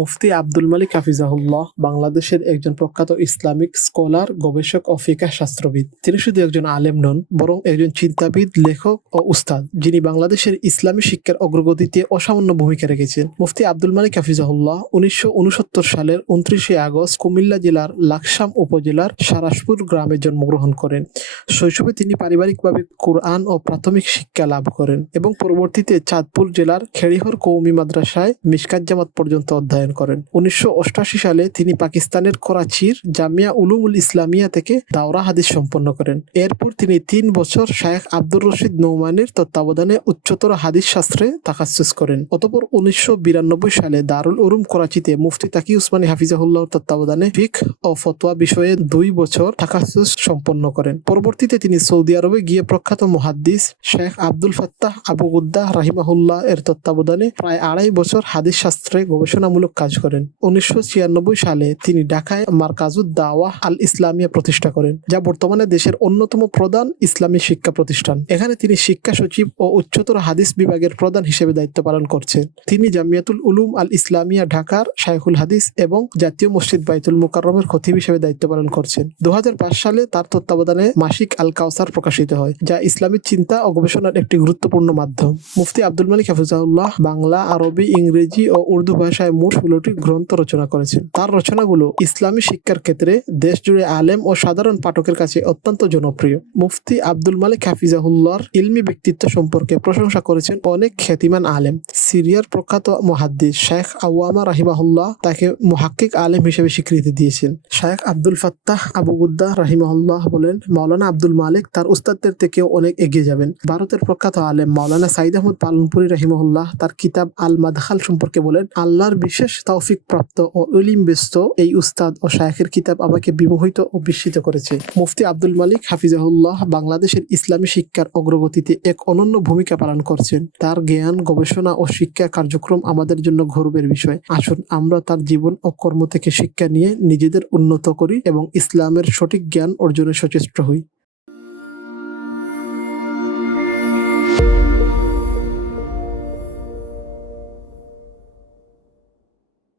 মুফতি আব্দুল মালিক হাফিজাহুল্লাহ বাংলাদেশের একজন প্রখ্যাত ইসলামিক স্কলার, গবেষক ও ফিকাহ শাস্ত্রবিদ। তিনি শুধু একজন আলেম নন, বরং একজন চিন্তাবিদ, লেখক ও উস্তাদ, যিনি বাংলাদেশের ইসলামী শিক্ষার অগ্রগতিতে অসামান্য ভূমিকা রেখেছেন। মুফতি আব্দুল মালিক হাফিজাহুল্লাহ উনিশশো উনসত্তর সালের উনত্রিশে আগস্ট কুমিল্লা জেলার লাকসাম উপজেলার সারাসপুর গ্রামে জন্মগ্রহণ করেন। শৈশবে তিনি পারিবারিকভাবে কোরআন ও প্রাথমিক শিক্ষা লাভ করেন এবং পরবর্তীতে চাঁদপুর জেলার খেড়িহর কৌমি মাদ্রাসায় মিসকাত জামাত পর্যন্ত অধ্যয়ন করেন। উনিশশো সালে তিনি পাকিস্তানের করাচির জামিয়া উলুমুল ইসলামিয়া থেকে দাওরা হাদিস সম্পন্ন করেন। এরপর তিনি তিন বছর শায়েখ আব্দুর রশিদ নৌমানের তত্ত্বাবধানে উচ্চতর হাদিস শাস্ত্রে তাকাসুস করেন। অতপর উনিশশো বিরানব্বই সালে দারুল উরুম করাচিতে মুফতি তাকি উসমানী হাফিজাহুল্লাহর তত্ত্বাবধানে ফিক ও ফতোয়া বিষয়ে দুই বছর তাকাসুস সম্পন্ন করেন। পরবর্তীতে তিনি সৌদি আরবে গিয়ে প্রখ্যাত মুহাদ্দিস Sheikh Abdul Fattah Abu Ghuddah রাহিমাহুল্লাহ এর তত্ত্বাবধানে প্রায় আড়াই বছর হাদিস শাস্ত্রে গবেষণামূলক কাজ করেন। উনিশশো ছিয়ানব্বই সালে তিনি ঢাকায় মার্কাজুদ দাওয়াহ আল ইসলামিয়া প্রতিষ্ঠা করেন, যা বর্তমানে দেশের অন্যতম প্রধান ইসলামী শিক্ষা প্রতিষ্ঠান। এখানে তিনি শিক্ষা সচিব ও উচ্চতর হাদিস বিভাগের প্রধান হিসেবে দায়িত্ব পালন করছেন। তিনি জামিয়াতুল উলুম আল ইসলামিয়া ঢাকার শাইখুল হাদিস এবং জাতীয় মসজিদ বাইতুল মুকাররমের খতিব হিসেবে দায়িত্ব পালন করছেন। দু হাজার পাঁচ সালে তার তত্ত্বাবধানে মাসিক আল কাউসার প্রকাশিত হয়, যা ইসলামিক চিন্তা ও গবেষণার একটি গুরুত্বপূর্ণ মাধ্যম। মুফতি আব্দুল মালিক হাফিজাউল্লাহ বাংলা, আরবি, ইংরেজি ও উর্দু ভাষায় মোট ষোলোটি গ্রন্থ রচনা করেছেন। তার রচনাগুলো ইসলামী শিক্ষার ক্ষেত্রে দেশ জুড়ে আলেম ও সাধারণ পাঠকের কাছে অত্যন্ত জনপ্রিয়। মুফতি আব্দুল মালিক হাফিজাহুল্লাহর ইলমি ব্যক্তিত্ব সম্পর্কে প্রশংসা করেছেন অনেক খ্যাতিমান আলেম। সিরিয়ার প্রখ্যাত মহাদ্দিস শেখ আওয়ামা রাহিমাহুল্লাহ তাকে মুহাক্কিক আলেম হিসেবে স্বীকৃতি দিয়েছেন। Sheikh Abdul Fattah Abu Ghuddah রাহিমাহুল্লাহ বলেন, মাওলানা আব্দুল মালিক তার উস্তাদদের থেকেও অনেক এগিয়ে যাবেন। ভারতের প্রখ্যাত আলেম মাওলানা সাইদ আহমদ পালনপুরি রাহিমাহুল্লাহ তার কিতাব আল মাদখাল সম্পর্কে বলেন, আল্লাহর বিশেষ তৌফিক প্রাপ্ত ও ইলিম ব্যস্ত এই উস্তাদ ও শায়েখের কিতাব আমাকে বিমোহিত ও বিস্মিত করেছে। মুফতি আব্দুল মালিক হাফিজাহুল্লাহ বাংলাদেশের ইসলামী শিক্ষার অগ্রগতিতে এক অনন্য ভূমিকা পালন করছেন। তার জ্ঞান, গবেষণা ও শিক্ষা কার্যক্রম আমাদের জন্য গৌরবের বিষয়। আসুন আমরা তার জীবন ও কর্ম থেকে শিক্ষা নিয়ে নিজেদের উন্নত করি এবং ইসলামের সঠিক জ্ঞান অর্জনে সচেষ্ট হই।